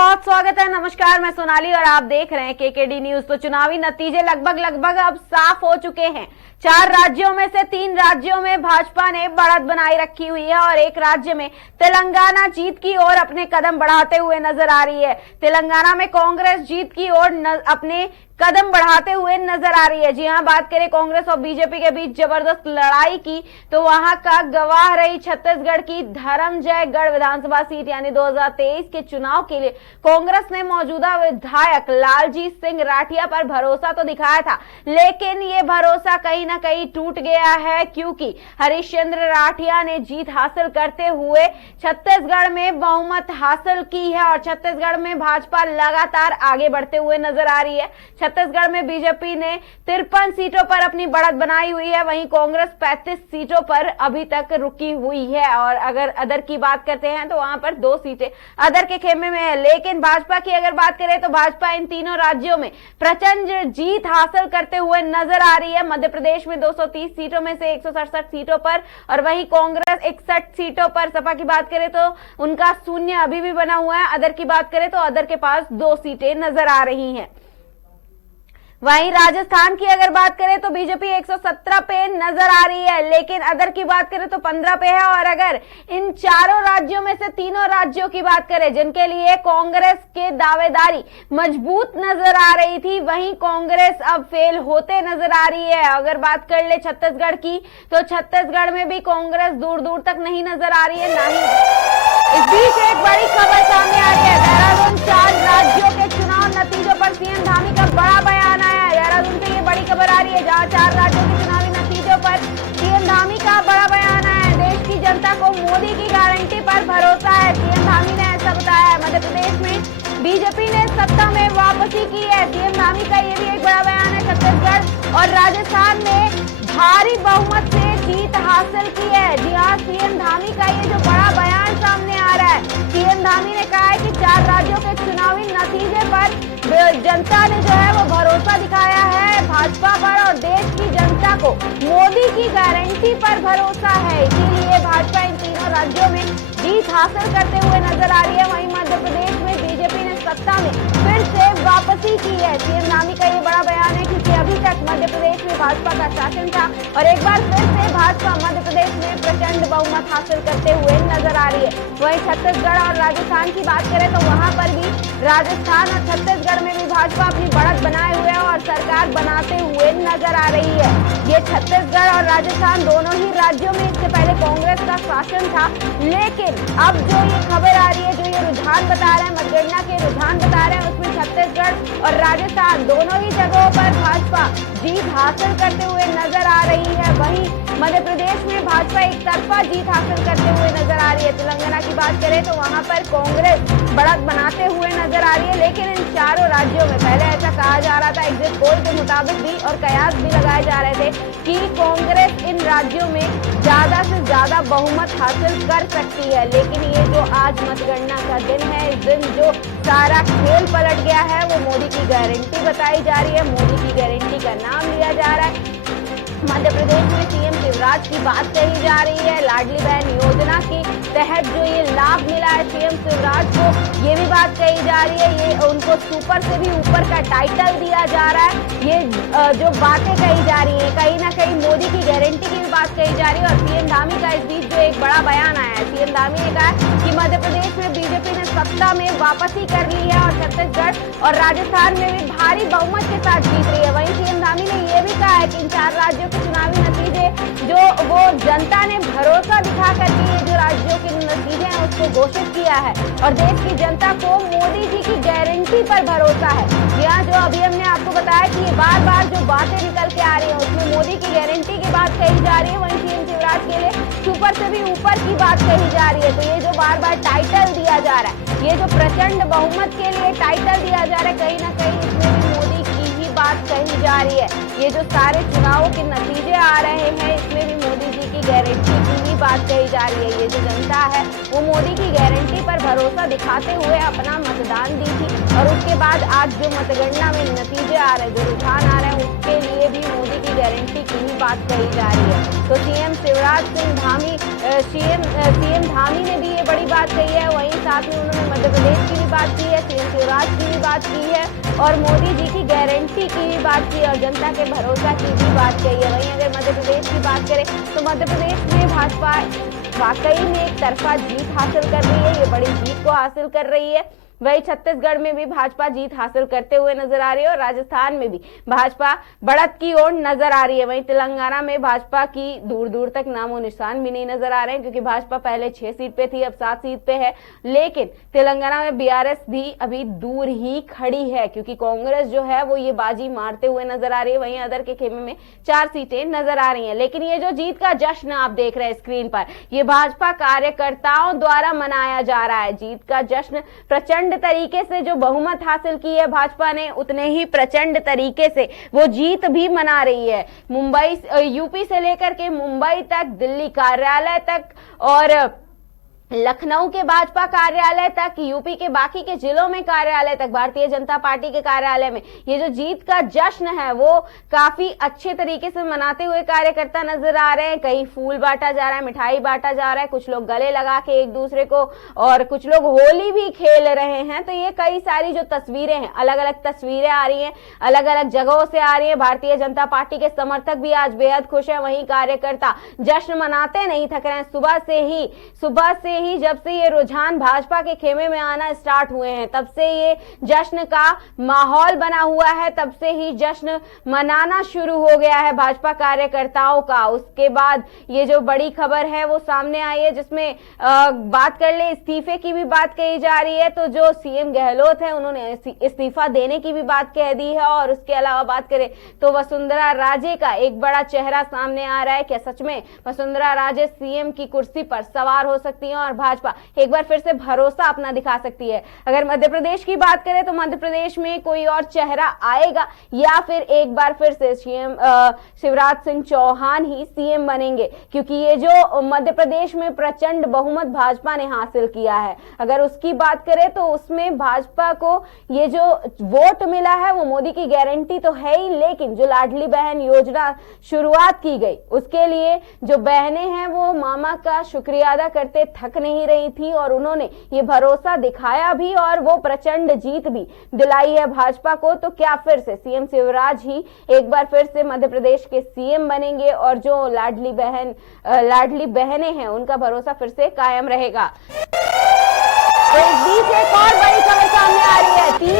बहुत स्वागत है। नमस्कार, मैं सोनाली और आप देख रहे हैं केकेडी न्यूज। तो चुनावी नतीजे लगभग अब साफ हो चुके हैं। 4 राज्यों में से 3 राज्यों में भाजपा ने बढ़त बनाई रखी हुई है और एक राज्य में तेलंगाना जीत की ओर अपने कदम बढ़ाते हुए नजर आ रही है। तेलंगाना में कांग्रेस जीत की ओर अपने कदम बढ़ाते हुए नजर आ रही है। जी हां, बात करें कांग्रेस और बीजेपी के बीच जबरदस्त लड़ाई की तो वहां का गवाह रही छत्तीसगढ़ की धर्मजयगढ़ विधानसभा सीट, यानी 2023 के चुनाव के लिए कांग्रेस ने मौजूदा विधायक लालजीत सिंह राठिया पर भरोसा तो दिखाया था, लेकिन ये भरोसा कहीं ना कहीं टूट गया है, क्योंकि हरिश्चंद्र राठिया ने जीत हासिल करते हुए छत्तीसगढ़ में बहुमत हासिल की है और छत्तीसगढ़ में भाजपा लगातार आगे बढ़ते हुए नजर आ रही है। छत्तीसगढ़ में बीजेपी ने 53 सीटों पर अपनी बढ़त बनाई हुई है, वहीं कांग्रेस 35 सीटों पर अभी तक रुकी हुई है। और अगर अदर की बात करते हैं तो वहां पर 2 सीटें अदर के खेमे में है। लेकिन भाजपा की अगर बात करें तो भाजपा इन तीनों राज्यों में प्रचंड जीत हासिल करते हुए नजर आ रही है। मध्य प्रदेश में 230 सीटों में से 167 सीटों पर और वहीं कांग्रेस 61 सीटों पर। सपा की बात करें तो उनका शून्य अभी भी बना हुआ है। अदर की बात करें तो अदर के पास 2 सीटें नजर आ रही हैं। वहीं राजस्थान की अगर बात करें तो बीजेपी 117 पे नजर आ रही है, लेकिन अदर की बात करें तो 15 पे है। और अगर इन चारों राज्यों में से तीनों राज्यों की बात करें जिनके लिए कांग्रेस के दावेदारी मजबूत नजर आ रही थी, वहीं कांग्रेस अब फेल होते नजर आ रही है। अगर बात कर ले छत्तीसगढ़ की तो छत्तीसगढ़ में भी कांग्रेस दूर दूर तक नहीं नजर आ रही है, ना ही। इस बीच एक बड़ी खबर सामने आ रही है। देहरादून 4 राज्यों के चुनाव नतीजों पर सीएम धामी का बड़ा बयान आया है। देहरादून से ये बड़ी खबर आ रही है, जहां 4 राज्यों के चुनावी नतीजों पर सीएम धामी का बड़ा बयान आया है। देश की जनता को मोदी की गारंटी पर भरोसा है, सीएम धामी ने ऐसा बताया है। मध्य प्रदेश में बीजेपी ने सत्ता में वापसी की है, सीएम धामी का ये भी एक बड़ा बयान है। छत्तीसगढ़ और राजस्थान में भारी बहुमत से जीत हासिल की है। जी हाँ, सीएम धामी का ये जो बड़ा बयान सामने आ रहा है, सीएम धामी ने कहा है कि 4 राज्यों के चुनावी नतीजे पर जनता ने जो है वो भरोसा दिखाया है भाजपा पर और देश की जनता को मोदी की गारंटी पर भरोसा है। इसीलिए भाजपा इन तीनों राज्यों में जीत हासिल करते हुए नजर आ रही है। वहीं मध्य प्रदेश में बीजेपी ने सत्ता में फिर से वापसी की है। सीएम धामी का ये बड़ा बयान है, क्योंकि अभी तक मध्य प्रदेश में भाजपा का शासन था और एक बार फिर से भाजपा मध्य प्रदेश में प्रचंड बहुमत हासिल करते हुए नजर आ रही है। वहीं छत्तीसगढ़ और राजस्थान की बात करें तो वहां पर भी राजस्थान और छत्तीसगढ़ में भी भाजपा अपनी बढ़त बनाए हुए है और सरकार बनाते हुए नजर आ रही है। ये छत्तीसगढ़ और राजस्थान दोनों ही राज्यों में इससे पहले कांग्रेस का शासन था, लेकिन अब जो ये खबर आ रही है, जो ये रुझान बता रहे हैं, मतगणना के रुझान बता रहे हैं, उसमें छत्तीसगढ़ और राजस्थान दोनों ही जगहों पर भाजपा जीत हासिल करते हुए नजर आ रही है। वहीं मध्य प्रदेश में भाजपा एक तरफा जीत हासिल करते हुए नजर आ रही है। तेलंगाना की बात करें तो वहां पर कांग्रेस बढ़त बनाते हुए नजर आ रही है, लेकिन इन चारों राज्यों में पहले ऐसा कहा जा रहा था, एग्जिट पोल के मुताबिक भी और कयास भी लगाए जा रहे थे कि कांग्रेस इन राज्यों में ज्यादा से ज्यादा बहुमत हासिल कर सकती है। लेकिन ये जो आज मतगणना का दिन है, इस दिन जो सारा खेल पलट गया है, वो मोदी की गारंटी बताई जा रही है, मोदी की गारंटी का नाम लिया जा रहा है। मध्य प्रदेश में सीएम शिवराज की बात कही जा रही है। लाडली बहन योजना के तहत जो ये लाभ मिला है सीएम शिवराज को, ये भी बात कही जा रही है। ये उनको सुपर से भी ऊपर का टाइटल दिया जा रहा है। ये जो बातें कही जा रही है, कहीं ना कहीं मोदी की गारंटी की भी बात कही जा रही है। और सीएम धामी का इस बीच जो एक बड़ा बयान आया है, सीएम धामी ने कहा कि मध्य प्रदेश में बीजेपी ने सत्ता में वापसी कर ली है और छत्तीसगढ़ और राजस्थान में भी भारी बहुमत के साथ जीत रही है। वहीं सीएम धामी ने यह भी कहा है कि इन 4 राज्यों के चुनावी नतीजे जो वो जनता ने भरोसा दिखा करके ये जो राज्यों के नतीजे हैं उसको घोषित किया है और देश की जनता को मोदी जी की गारंटी पर भरोसा है। यहाँ जो अभी हमने आपको बताया कि ये बार बार जो बातें निकल के आ रही है उसमें मोदी की गारंटी की बात कही जा रही है, वहीं सीएम शिवराज के लिए सुपर से भी ऊपर की बात कही जा रही है। तो ये जो बार बार टाइटल दिया जा रहा है, ये जो प्रचंड बहुमत के लिए टाइटल दिया जा रहा है, कहीं ना कहीं इसमें भी मोदी की ही बात कही जा रही है। ये जो सारे चुनावों के नतीजे आ रहे हैं, इसमें भी मोदी जी की गारंटी की ही बात कही जा रही है। ये जो जनता है वो मोदी की गारंटी पर भरोसा दिखाते हुए अपना मतदान दी थी और उसके बाद आज जो मतगणना में नतीजे आ रहे हैं, जो रुझान आ रहे हैं, उसके लिए लिए भी मोदी की गारंटी की ही बात कही जा रही है। तो सीएम धामी ने भी ये बड़ी बात कही है। वहीं साथ में उन्होंने मध्य प्रदेश की भी बात की है, सीएम शिवराज की भी बात की है और मोदी जी की गारंटी की भी बात की है और जनता के भरोसा की भी बात कही है। वहीं अगर मध्य प्रदेश की बात करें तो मध्य प्रदेश में भाजपा वाकई में एक तरफा जीत हासिल कर रही है, ये बड़ी जीत को हासिल कर रही है। वही छत्तीसगढ़ में भी भाजपा जीत हासिल करते हुए नजर आ रही है और राजस्थान में भी भाजपा बढ़त की ओर नजर आ रही है। वहीं तेलंगाना में भाजपा की दूर दूर तक नामो निशान भी नहीं नजर आ रहे हैं, क्योंकि भाजपा पहले 6 सीट पे थी, अब 7 सीट पे है। लेकिन तेलंगाना में बीआरएस भी अभी दूर ही खड़ी है, क्योंकि कांग्रेस जो है वो ये बाजी मारते हुए नजर आ रही है। वहीं अदर के खेमे में 4 सीटें नजर आ रही है। लेकिन ये जो जीत का जश्न आप देख रहे हैं स्क्रीन पर, ये भाजपा कार्यकर्ताओं द्वारा मनाया जा रहा है। जीत का जश्न प्रचंड तरीके से जो बहुमत हासिल की है भाजपा ने, उतने ही प्रचंड तरीके से वो जीत भी मना रही है। यूपी से लेकर के मुंबई तक, दिल्ली कार्यालय तक और लखनऊ के भाजपा कार्यालय तक, यूपी के बाकी के जिलों में कार्यालय तक, भारतीय जनता पार्टी के कार्यालय में ये जो जीत का जश्न है वो काफी अच्छे तरीके से मनाते हुए कार्यकर्ता नजर आ रहे हैं। कहीं फूल बांटा जा रहा है, मिठाई बांटा जा रहा है, कुछ लोग गले लगा के एक दूसरे को, और कुछ लोग होली भी खेल रहे हैं। तो ये कई सारी जो तस्वीरें हैं, अलग अलग तस्वीरें आ रही हैं, अलग अलग जगहों से आ रही है। भारतीय जनता पार्टी के समर्थक भी आज बेहद खुश है, वहीं कार्यकर्ता जश्न मनाते नहीं थक रहे हैं। सुबह से ही जब से ये रुझान भाजपा के खेमे में आना स्टार्ट हुए हैं, तब से ये जश्न का माहौल बना हुआ है, तब से ही जश्न मनाना शुरू हो गया है भाजपा कार्यकर्ताओं का। उसके बाद ये जो बड़ी खबर है वो सामने आई है, जिसमें बात कर ले इस्तीफे की भी बात कही जा रही है। तो जो सीएम गहलोत है उन्होंने इस्तीफा देने की भी बात कह दी है। और उसके अलावा बात करें तो वसुंधरा राजे का एक बड़ा चेहरा सामने आ रहा है। क्या सच में वसुंधरा राजे सीएम की कुर्सी पर सवार हो सकती है और भाजपा एक बार फिर से भरोसा अपना दिखा सकती है? अगर मध्य प्रदेश की बात करें तो मध्य प्रदेश में कोई और चेहरा आएगा या फिर एक बार फिर से सीएम शिवराज सिंह चौहान ही सीएम बनेंगे? क्योंकि ये जो मध्य प्रदेश में प्रचंड बहुमत भाजपा ने हासिल किया है, अगर उसकी बात करें तो उसमें भाजपा को ये जो वोट मिला है वो मोदी की गारंटी तो है ही, लेकिन जो लाडली बहन योजना शुरुआत की गई उसके लिए जो बहनें हैं वो मामा का शुक्रिया अदा करते थक नहीं रही थी और उन्होंने ये भरोसा दिखाया भी और वो प्रचंड जीत भी दिलाई है भाजपा को। तो क्या फिर से सीएम शिवराज ही एक बार फिर से मध्य प्रदेश के सीएम बनेंगे और जो लाडली बहनें हैं उनका भरोसा फिर से कायम रहेगा? तो इस बीच एक और बड़ी खबर सामने आ रही है। 3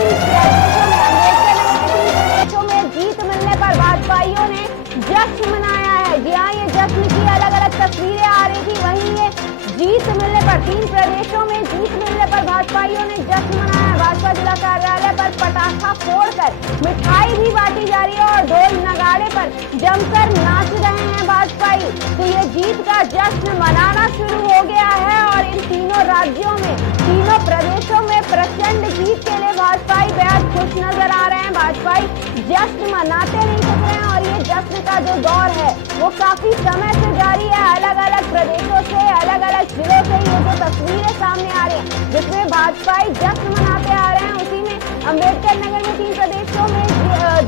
प्रदेशों में जीत मिलने पर भाजपाइयों ने जश्न मनाया है। जी हाँ, ये जश्न की अलग अलग तस्वीरें आ रही थी। वहीं ये जीत मिलने पर 3 प्रदेशों में जीत मिलने पर भाजपाइयों ने जश्न मनाया। भाजपा जिला कार्यालय पर पटाखा फोड़कर मिठाई भी बांटी जा रही है और ढोल नगाड़े पर जमकर नाच रहे हैं भाजपाई। तो ये जीत का जश्न मनाना शुरू हो गया है और इन तीनों राज्यों में, तीनों प्रदेशों में प्रचंड जीत के लिए भाजपाई बेहद खुश नजर आ रहे हैं। भाजपाई जश्न मनाते नहीं थक रहे हैं और ये जश्न का जो दौर है वो काफी समय से जारी है। अलग अलग प्रदेशों से, अलग अलग जिलों से ये जो तस्वीरें सामने आ रही हैं जिसमें भाजपाई जश्न मनाते आ रहे हैं, उसी में अंबेडकर नगर में 3 प्रदेशों में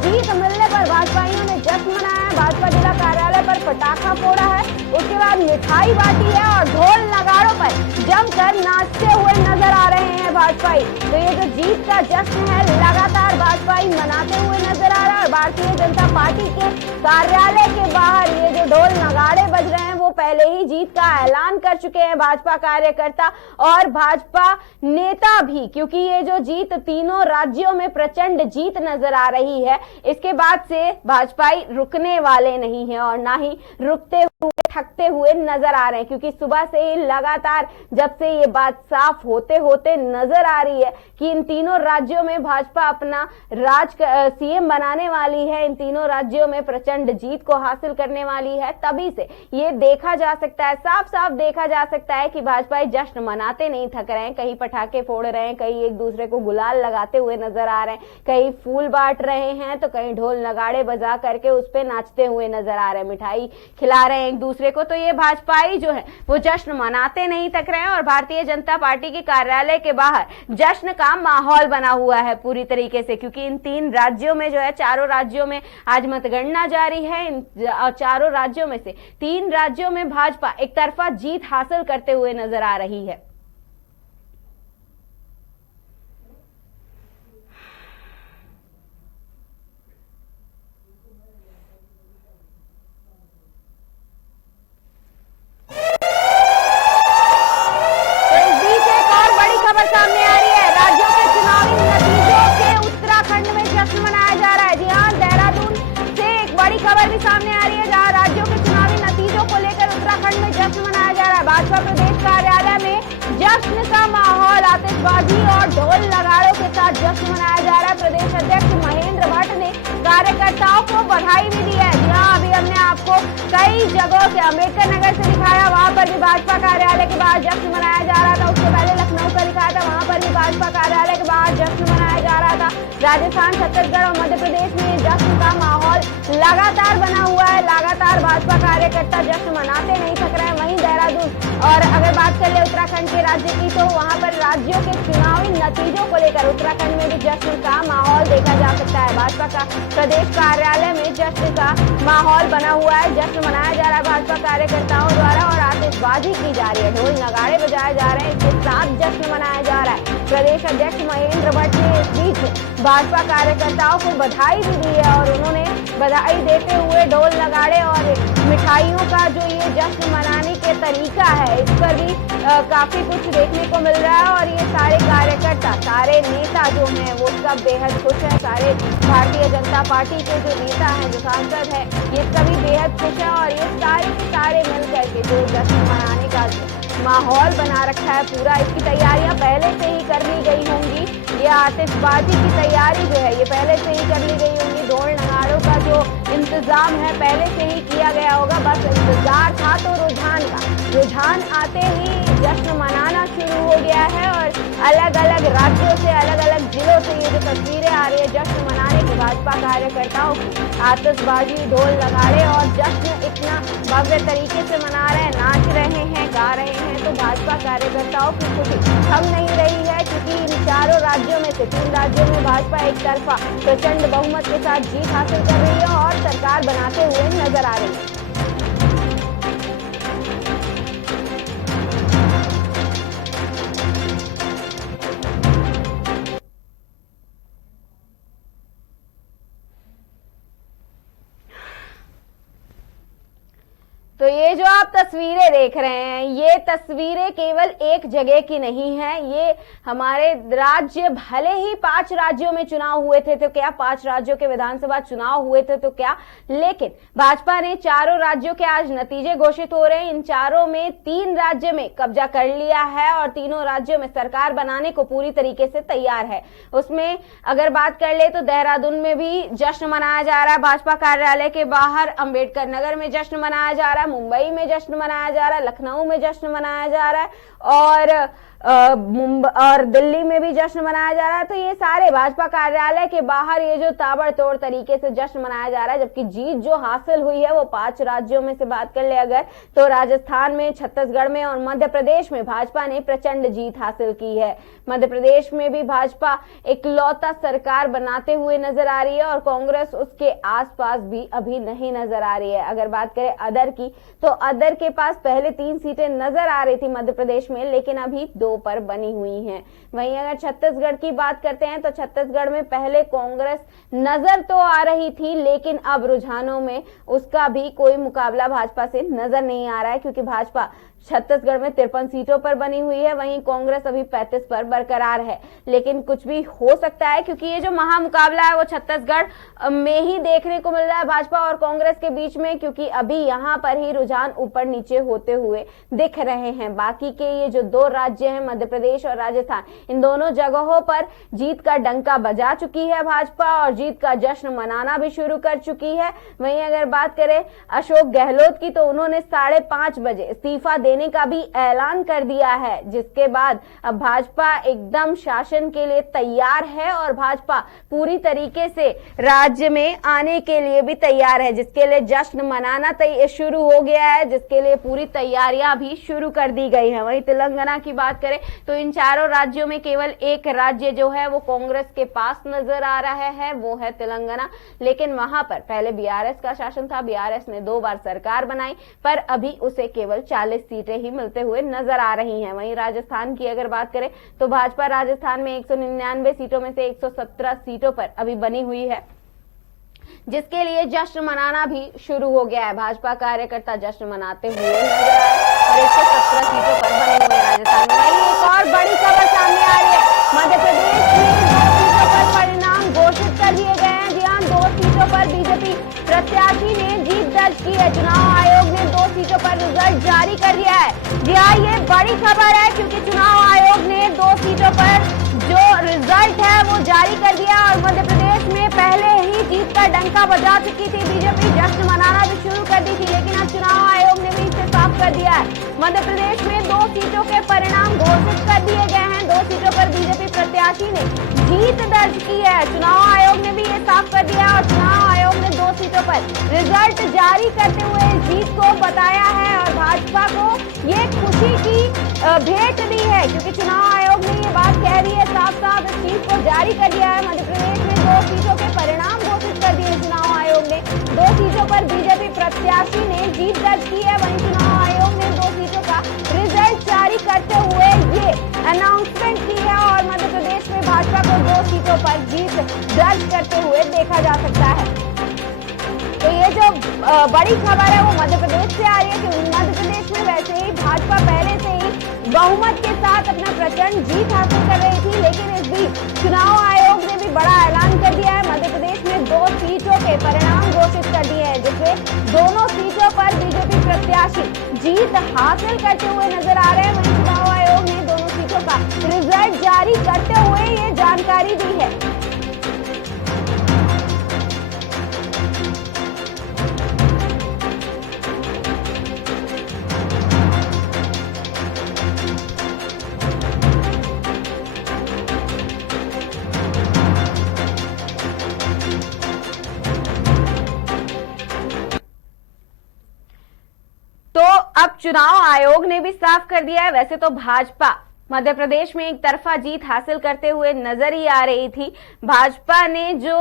जीत मिलने पर भाजपाइयों ने जश्न मनाया है। भाजपा जिला कार्यालय पर पटाखा फोड़ा है, उसके बाद मिठाई बांटी है और ढोल नगाड़ों पर जमकर नाचते हुए नजर आ रहे हैं भाजपाई। तो ये जो जीत का जश्न है लगातार भाजपाई मनाते हुए नजर आ रहा है। भारतीय जनता पार्टी के कार्यालय के बाहर ये जो ढोल नगाड़े बज रहे हैं वो पहले ही जीत का ऐलान कर चुके हैं भाजपा कार्यकर्ता और भाजपा नेता भी, क्योंकि ये जो जीत तीनों राज्यों में प्रचंड जीत नजर आ रही है, इसके बाद से भाजपाई रुकने वाले नहीं है और ना ही रुकते हुए, थकते हुए नजर आ रहे हैं। क्योंकि सुबह से ही लगातार जब से ये बात साफ होते होते नजर आ रही है कि इन तीनों राज्यों में भाजपा अपना सीएम बनाने वाली है, इन तीनों राज्यों में प्रचंड जीत को हासिल करने वाली है, तभी से ये देखा जा सकता है, साफ साफ देखा जा सकता है कि भाजपा जश्न मनाते नहीं थक रहे हैं। कहीं पटाखे फोड़ रहे हैं, कहीं एक दूसरे को गुलाल लगाते हुए नजर आ रहे हैं, कहीं फूल बांट रहे हैं, तो कहीं ढोल नगाड़े बजा करके उस पर नाचते हुए नजर आ रहे हैं, मिठाई खिला रहे हैं एक दूसरे को, तो ये भाजपाई जो है वो जश्न मनाते नहीं थक रहे हैं और भारतीय जनता पार्टी के कार्यालय के बाहर जश्न का माहौल बना हुआ है पूरी तरीके से, क्योंकि इन 3 राज्यों में जो है, चारों राज्यों में आज मतगणना जारी है। इन चारों राज्यों में से 3 राज्यों में भाजपा एक तरफा जीत हासिल करते हुए नजर आ रही है। सामने आ रही है, राज्यों के चुनावी नतीजों के उत्तराखंड में जश्न मनाया जा रहा है। जी हाँ, देहरादून से एक बड़ी खबर भी सामने आ रही है, जहां राज्यों के चुनावी नतीजों को लेकर उत्तराखंड में जश्न मनाया जा रहा है। भाजपा प्रदेश कार्यालय में जश्न का माहौल, आतिशबाजी और ढोल नगाड़ों के साथ जश्न मनाया जा रहा है। प्रदेश अध्यक्ष महेंद्र भट्ट ने कार्यकर्ताओं को बधाई भी दी है। जी हाँ, अभी हमने आपको कई जगहों से, अम्बेडकर नगर से दिखाया, वहां पर भी भाजपा कार्यालय के बाहर जश्न मनाया जा रहा था। उससे पहले लखनऊ का दिखाया था, वहां पर भी भाजपा कार्यालय के बाहर जश्न मनाया जा रहा था। राजस्थान, छत्तीसगढ़ और मध्य प्रदेश में जश्न का माहौल लगातार बना हुआ है। लगातार भाजपा कार्यकर्ता जश्न मनाते नहीं थक रहे हैं। वहीं देहरादून और अगर बात कर ले उत्तराखंड के राज्य की, तो वहां पर राज्यों के चुनावी नतीजों को लेकर उत्तराखंड में भी जश्न का माहौल देखा जा सकता है। भाजपा का प्रदेश कार्यालय में जश्न का माहौल बना हुआ है। जश्न मनाया जा रहा है भाजपा कार्यकर्ताओं द्वारा और आतिशबाजी की जा रही है, ढोल नगाड़े बजाए जा रहे हैं, इसके साथ जश्न मनाया जा रहा है। प्रदेश अध्यक्ष महेंद्र भट्ट ने इस बीच भाजपा कार्यकर्ताओं को बधाई भी दी है और उन्होंने बधाई देते हुए ढोल नगाड़े और मिठाइयों का जो ये जश्न मनाने के तरीका है, इस पर भी काफी कुछ देखने को मिल रहा है। और ये सारे कार्यकर्ता, सारे नेता जो हैं वो सब बेहद खुश हैं। सारे भारतीय जनता पार्टी के जो नेता हैं, जो सांसद हैं, ये सभी बेहद खुश हैं और ये सारे मिलकर के जो जश्न मनाने का माहौल बना रखा है पूरा, इसकी तैयारियां पहले से ही कर ली गई होंगी। ये आतिशबाजी की तैयारी जो है ये पहले से ही कर ली गई होंगी। ढोल नगाड़ों का जो इंतजाम है पहले से ही किया गया होगा, बस इंतजार था तो रुझान आते ही जश्न मनाना शुरू हो गया है। और अलग अलग राज्यों से, अलग अलग जिलों से ये जो तस्वीरें आ रही है जश्न मनाने की, भाजपा कार्यकर्ताओं की आतिशबाजी, ढोल नगाड़े और जश्न इतना भव्य तरीके से मना रहे हैं, नाच रहे हैं, गा रहे हैं, तो भाजपा कार्यकर्ताओं की खुशी थम नहीं रही है, क्योंकि इन चारों राज्यों में से 3 राज्यों में भाजपा एक तरफा प्रचंड बहुमत के साथ जीत हासिल कर रही है और सरकार बनाते हुए नजर आ रही है। तो ये जो आप तस्वीरें देख रहे हैं, ये तस्वीरें केवल एक जगह की नहीं है। ये हमारे राज्य, भले ही 5 राज्यों में चुनाव हुए थे तो क्या, 5 राज्यों के विधानसभा चुनाव हुए थे तो क्या, लेकिन भाजपा ने चारों राज्यों के आज नतीजे घोषित हो रहे हैं। इन चारों में 3 राज्य में कब्जा कर लिया है और तीनों राज्यों में सरकार बनाने को पूरी तरीके से तैयार है। उसमें अगर बात कर ले तो देहरादून में भी जश्न मनाया जा रहा है भाजपा कार्यालय के बाहर, अम्बेडकर नगर में जश्न मनाया जा रहा है, मुंबई में जश्न मनाया जा रहा है, लखनऊ में जश्न मनाया जा रहा है और दिल्ली में भी जश्न मनाया जा रहा है। तो ये सारे भाजपा कार्यालय के बाहर ये जो ताबड़तोड़ तरीके से जश्न मनाया जा रहा है, जबकि जीत जो हासिल हुई है वो 5 राज्यों में से बात कर ले अगर, तो राजस्थान में, छत्तीसगढ़ में और मध्य प्रदेश में भाजपा ने प्रचंड जीत हासिल की है। मध्य प्रदेश में भी भाजपा इकलौता सरकार बनाते हुए नजर आ रही है और कांग्रेस उसके आसपास भी अभी नहीं नजर आ रही है। अगर बात करें अदर की, तो अदर के पास पहले 3 सीटें नजर आ रही थी मध्य प्रदेश में, लेकिन अभी 2 पर बनी हुई हैं। वहीं अगर छत्तीसगढ़ की बात करते हैं तो छत्तीसगढ़ में पहले कांग्रेस नजर तो आ रही थी, लेकिन अब रुझानों में उसका भी कोई मुकाबला भाजपा से नजर नहीं आ रहा है, क्योंकि भाजपा छत्तीसगढ़ में 53 सीटों पर बनी हुई है, वहीं कांग्रेस अभी 35 पर बरकरार है। लेकिन कुछ भी हो सकता है, क्योंकि ये जो महामुकाबला है वो छत्तीसगढ़ में ही देखने को मिल रहा है भाजपा और कांग्रेस के बीच में, क्योंकि अभी यहाँ पर ही रुझान ऊपर नीचे होते हुए दिख रहे हैं। बाकी के ये जो 2 राज्य हैं, मध्य प्रदेश और राजस्थान, इन दोनों जगहों पर जीत का डंका बजा चुकी है भाजपा और जीत का जश्न मनाना भी शुरू कर चुकी है। वहीं अगर बात करें अशोक गहलोत की, तो उन्होंने 5:30 बजे इस्तीफा देने का भी ऐलान कर दिया है, जिसके बाद अब भाजपा एकदम शासन के लिए तैयार है और भाजपा पूरी तरीके से राज्य में आने के लिए भी तैयार है, जिसके लिए जश्न मनाना शुरू हो गया है, जिसके लिए पूरी तैयारियां भी शुरू कर दी गई है। वहीं तेलंगाना की बात करें तो इन चारों राज्यों में केवल एक राज्य जो है वो कांग्रेस के पास नजर आ रहा है, वो है तेलंगाना। लेकिन वहां पर पहले बीआरएस का शासन था, बीआरएस ने 2 बार सरकार बनाई, पर अभी उसे केवल 40 सीटें ही मिलते हुए नजर आ रही हैं। वहीं राजस्थान की अगर बात करें तो भाजपा राजस्थान में 199 सीटों में से 117 सीटों पर अभी बनी हुई है, जिसके लिए जश्न मनाना भी शुरू हो गया है। भाजपा कार्यकर्ता जश्न मनाते हुए नजर आए और 117 सीटों पर बने हुए राजस्थान में। एक और बड़ी खबर सामने आ रही है, मध्य प्रदेश में 2 सीटों पर परिणाम घोषित कर दिए गए हैं। जी हाँ, 2 सीटों पर बीजेपी प्रत्याशी ने जीत दर्ज की है। चुनाव आयोग ने 2 सीटों पर रिजल्ट जारी कर दिया है। जी हाँ, ये बड़ी खबर है क्योंकि चुनाव आयोग ने 2 सीटों पर जो रिजल्ट है वो जारी कर दिया और मध्य प्रदेश में पहले ही जीत का डंका बजा चुकी थी बीजेपी, जश्न मनाना भी शुरू कर दी थी, लेकिन अब चुनाव आयोग ने भी इसे साफ कर दिया है। मध्य प्रदेश में 2 सीटों के परिणाम घोषित कर दिए गए हैं। 2 सीटों पर बीजेपी प्रत्याशी ने जीत दर्ज की है। चुनाव आयोग ने भी ये साफ कर दिया और चुनाव आयोग ने 2 सीटों पर रिजल्ट जारी करते हुए जीत को बताया है और भाजपा को ये खुशी की भेंट दी है, क्योंकि चुनाव आयोग ने ये बात कह दी है, साफ साफ इस चीज को जारी कर दिया है। मध्य प्रदेश में 2 सीटों के परिणाम घोषित कर दिए चुनाव आयोग ने। 2 सीटों पर बीजेपी प्रत्याशी ने जीत दर्ज की है। वहीं चुनाव आयोग ने 2 सीटों का रिजल्ट जारी करते हुए ये अनाउंसमेंट की है और मध्य प्रदेश में भाजपा को 2 सीटों पर जीत दर्ज करते हुए देखा जा सकता है। तो ये जो बड़ी खबर है वो मध्य प्रदेश से आ रही है, क्योंकि मध्य प्रदेश में वैसे ही भाजपा पहले से ही बहुमत के साथ अपना प्रचंड जीत हासिल कर रही थी, लेकिन इस बीच चुनाव आयोग ने भी बड़ा ऐलान कर दिया है। मध्य प्रदेश में 2 सीटों के परिणाम घोषित कर दिए हैं, जिसमें दोनों सीटों पर बीजेपी प्रत्याशी जीत हासिल करते हुए नजर आ रहे हैं। वहीं चुनाव आयोग ने दोनों सीटों का रिजल्ट जारी करते हुए ये जानकारी दी है। तो अब चुनाव आयोग ने भी साफ कर दिया है। वैसे तो भाजपा मध्य प्रदेश में एक तरफा जीत हासिल करते हुए नजर ही आ रही थी। भाजपा ने जो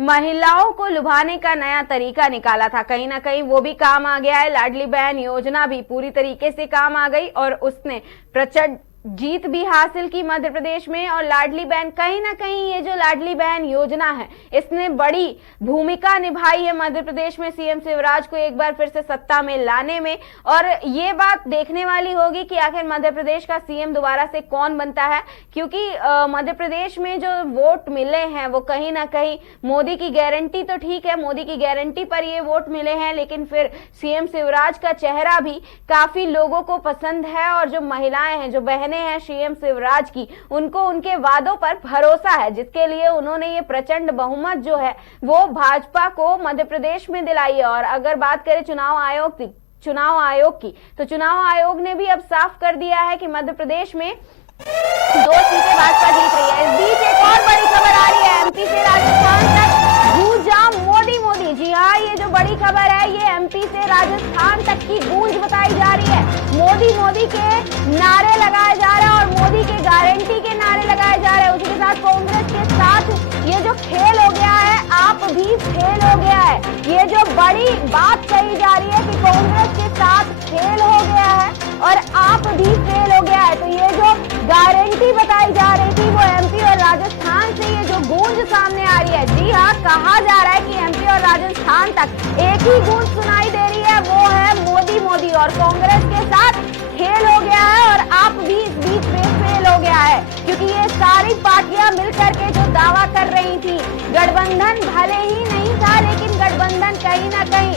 महिलाओं को लुभाने का नया तरीका निकाला था, कहीं ना कहीं वो भी काम आ गया है। लाडली बहन योजना भी पूरी तरीके से काम आ गई और उसने प्रचंड जीत भी हासिल की मध्य प्रदेश में। और लाडली बहन, कहीं ना कहीं ये जो लाडली बहन योजना है इसने बड़ी भूमिका निभाई है मध्य प्रदेश में सीएम शिवराज को एक बार फिर से सत्ता में लाने में। और ये बात देखने वाली होगी कि आखिर मध्य प्रदेश का सीएम दोबारा से कौन बनता है, क्योंकि मध्य प्रदेश में जो वोट मिले हैं वो कहीं ना कहीं मोदी की गारंटी तो ठीक है, मोदी की गारंटी पर ये वोट मिले हैं, लेकिन फिर सीएम शिवराज का चेहरा भी काफी लोगों को पसंद है और जो महिलाएं हैं, जो बहनें हैं सीएम शिवराज की, उनको उनके वादों पर भरोसा है, जिसके लिए उन्होंने ये प्रचंड बहुमत जो है वो भाजपा को मध्य प्रदेश में दिलाई है। और अगर बात करें चुनाव आयोग की, तो चुनाव आयोग ने भी अब साफ कर दिया है कि मध्य प्रदेश में 2 सीटें भाजपा जीत रही है। इस बीच एक और बड़ी खबर आ रही है, एमपी से राजस्थान तक गूंजा मोदी मोदी। जी हाँ, ये जो बड़ी खबर है ये एमपी से राजस्थान तक की गूंज बताई जा रही है। मोदी मोदी के नारे लगाए जा रहे हैं और मोदी के गारंटी के नारे लगाए जा रहे हैं। उसी के साथ कांग्रेस के साथ ये जो खेल हो गया है, आप भी फेल हो गया है। ये जो बड़ी बात कही जा रही है कि कांग्रेस के साथ खेल हो गया है और आप भी फेल हो गया है, तो ये जो गारंटी बताई जा रही थी वो एमपी और राजस्थान से ये जो गूंज सामने आ रही है। जी हाँ, कहा जा रहा है कि एमपी और राजस्थान तक एक ही गूंज सुनाई दे रही है, वो है मोदी मोदी। और कांग्रेस के साथ खेल हो गया है और आप भी इस बीच में फेल हो गया है, क्योंकि ये सारी पार्टियां मिलकर के जो दावा कर रही थी, गठबंधन भले ही नहीं था लेकिन गठबंधन कहीं ना कहीं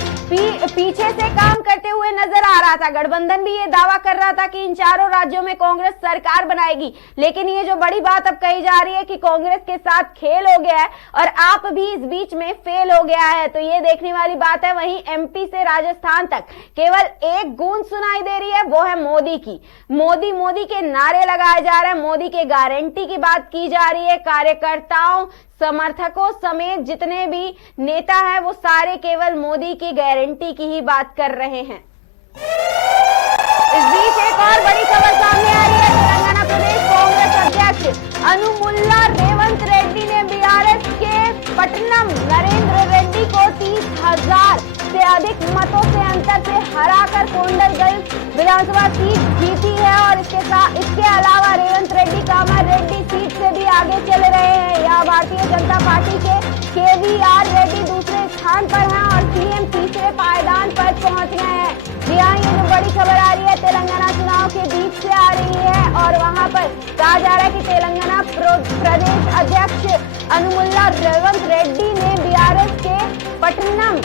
पीछे से काम करते हुए नजर आ रहा था। गठबंधन भी ये दावा कर रहा था कि इन चारों राज्यों में कांग्रेस सरकार बनाएगी, लेकिन ये जो बड़ी बात अब कही जा रही है कि कांग्रेस के साथ खेल हो गया है और आप भी इस बीच में फेल हो गया है, तो ये देखने वाली बात है। वहीं एमपी से राजस्थान तक केवल एक गूंज सुनाई दे रही है, वो है मोदी की। मोदी मोदी के नारे लगाए जा रहे हैं, मोदी के गारंटी की बात की जा रही है। कार्यकर्ताओं, समर्थकों समेत जितने भी नेता हैं वो सारे केवल मोदी की गारंटी की ही बात कर रहे हैं। इस बीच एक और बड़ी खबर सामने आ रही है। तेलंगाना प्रदेश कांग्रेस अध्यक्ष अनुमुल्ला रेवंत रेड्डी ने बीआरएस के पटनम नरेंद्र रेड्डी को 30,000 से अधिक मतों से अंतर से हराकर कोंडलगल विधानसभा सीट जीती है। और इसके अलावा रेवंत रेड्डी कामर रेड्डी सीट से भी आगे चल रहे हैं। यहाँ भारतीय जनता पार्टी के केवीआर रेड्डी दूसरे स्थान पर हैं और सीएम तीसरे पायदान पर पहुंच गए हैं। जी हाँ, ये जो बड़ी खबर आ रही है तेलंगाना चुनाव के बीच से आ रही है और वहां पर कहा जा रहा है कि तेलंगाना प्रदेश अध्यक्ष अनुमुल्ला रेवंत रेड्डी ने बीआरएस के पटनम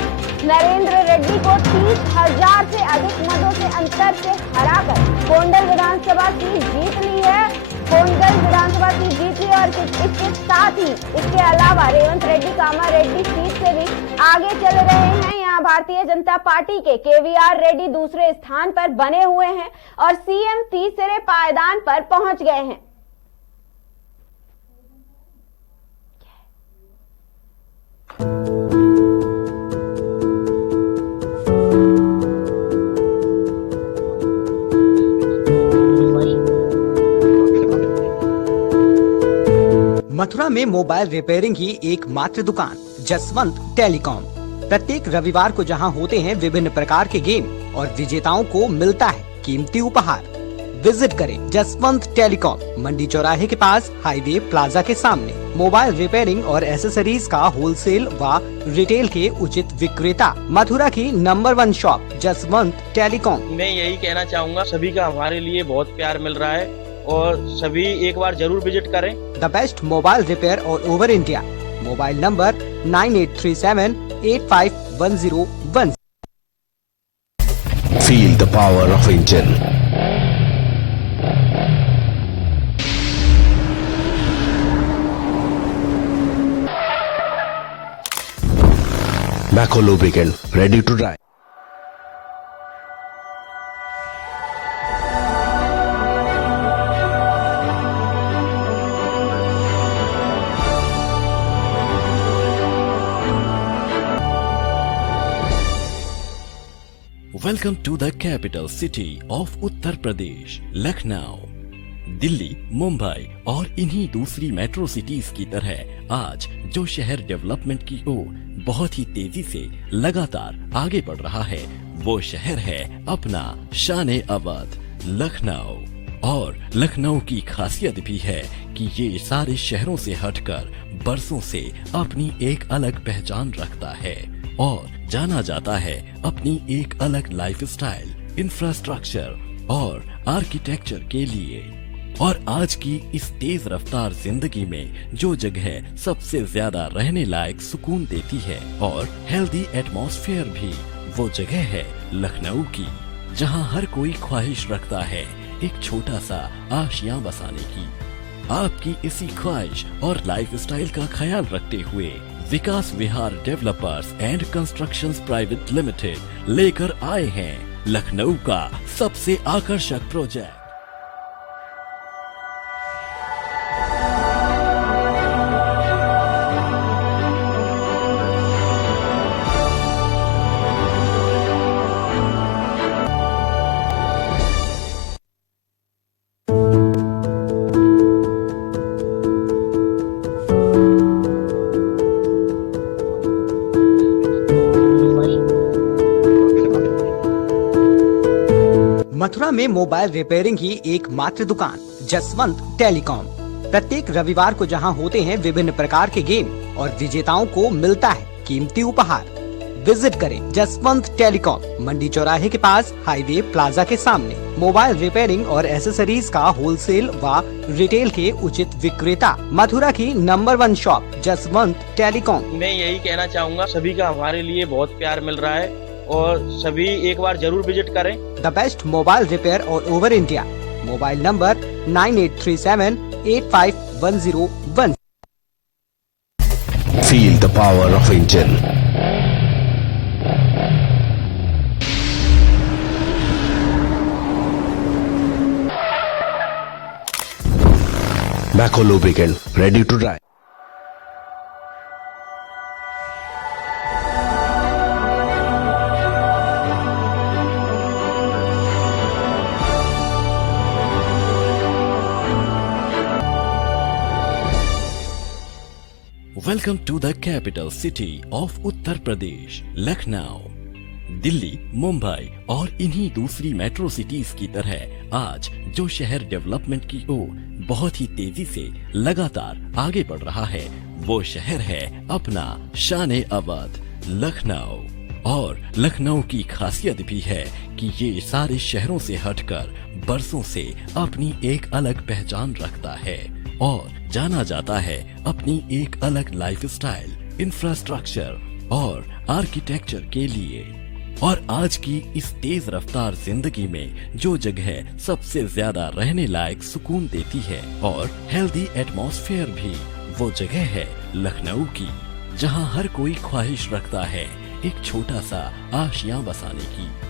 नरेंद्र रेड्डी को 30,000 से अधिक मतों से अंतर से हराकर कोंडल विधानसभा सीट जीत ली है। कोंडल विधानसभा सीट जीती और इसके साथ ही इसके अलावा रेवंत रेड्डी कामा रेड्डी सीट से भी आगे चल रहे हैं। यहाँ भारतीय जनता पार्टी के केवीआर रेड्डी दूसरे स्थान पर बने हुए हैं और सीएम तीसरे पायदान पर पहुंच गए हैं। मथुरा में मोबाइल रिपेयरिंग की एकमात्र दुकान जसवंत टेलीकॉम। प्रत्येक रविवार को जहां होते हैं विभिन्न प्रकार के गेम और विजेताओं को मिलता है कीमती उपहार। विजिट करें जसवंत टेलीकॉम, मंडी चौराहे के पास, हाईवे प्लाजा के सामने। मोबाइल रिपेयरिंग और एसेसरीज का होलसेल व रिटेल के उचित विक्रेता। मथुरा की नंबर 1 शॉप जसवंत टेलीकॉम। मैं यही कहना चाहूँगा, सभी का हमारे लिए बहुत प्यार मिल रहा है और सभी एक बार जरूर विजिट करें। द बेस्ट मोबाइल रिपेयर और over India. Mobile number 9837851010। Feel the power of engine. Macco lubricant, ready to drive. Welcome to the capital city of उत्तर प्रदेश, लखनऊ। दिल्ली, मुंबई और इन्हीं दूसरी मेट्रो सिटीज की तरह आज जो शहर डेवलपमेंट की ओर बहुत ही तेजी से लगातार आगे बढ़ रहा है, वो शहर है अपना शान अवध लखनऊ। और लखनऊ की खासियत भी है कि ये सारे शहरों से हटकर बरसों से अपनी एक अलग पहचान रखता है और जाना जाता है अपनी एक अलग लाइफस्टाइल, इंफ्रास्ट्रक्चर और आर्किटेक्चर के लिए। और आज की इस तेज रफ्तार जिंदगी में जो जगह सबसे ज्यादा रहने लायक सुकून देती है और हेल्दी एटमॉस्फेयर भी, वो जगह है लखनऊ की, जहां हर कोई ख्वाहिश रखता है एक छोटा सा आशियां बसाने की। आपकी इसी ख्वाहिश और लाइफस्टाइल का ख्याल रखते हुए Vikas Vihar developers and constructions private limited लेकर आए हैं लखनऊ का सबसे आकर्षक प्रोजेक्ट। मथुरा में मोबाइल रिपेयरिंग की एकमात्र दुकान जसवंत टेलीकॉम। प्रत्येक रविवार को जहां होते हैं विभिन्न प्रकार के गेम और विजेताओं को मिलता है कीमती उपहार। विजिट करें जसवंत टेलीकॉम, मंडी चौराहे के पास, हाईवे प्लाजा के सामने। मोबाइल रिपेयरिंग और एसेसरीज का होलसेल व रिटेल के उचित विक्रेता। मथुरा की नंबर 1 शॉप जसवंत टेलीकॉम। मैं यही कहना चाहूँगा, सभी का हमारे लिए बहुत प्यार मिल रहा है और सभी एक बार जरूर विजिट करें। The best mobile repair all over India. Mobile number 9837851010। Feel the power of engine. Macro lubricant, ready to dry. Welcome to the capital city of Uttar Pradesh, Lucknow. Delhi, Mumbai और इन्हीं दूसरी मेट्रो सिटीज की तरह आज जो शहर डेवलपमेंट की ओर बहुत ही तेजी से लगातार आगे बढ़ रहा है, वो शहर है अपना शान अवध लखनऊ। और लखनऊ की खासियत भी है कि ये सारे शहरों से हटकर बरसों से अपनी एक अलग पहचान रखता है और जाना जाता है अपनी एक अलग लाइफस्टाइल, इंफ्रास्ट्रक्चर और आर्किटेक्चर के लिए। और आज की इस तेज रफ्तार जिंदगी में जो जगह सबसे ज्यादा रहने लायक सुकून देती है और हेल्दी एटमॉस्फेयर भी, वो जगह है लखनऊ की, जहां हर कोई ख्वाहिश रखता है एक छोटा सा आशियां बसाने की।